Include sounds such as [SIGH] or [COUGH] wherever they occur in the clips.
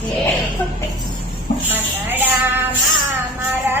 છે. [LAUGHS] મારા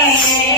Amen.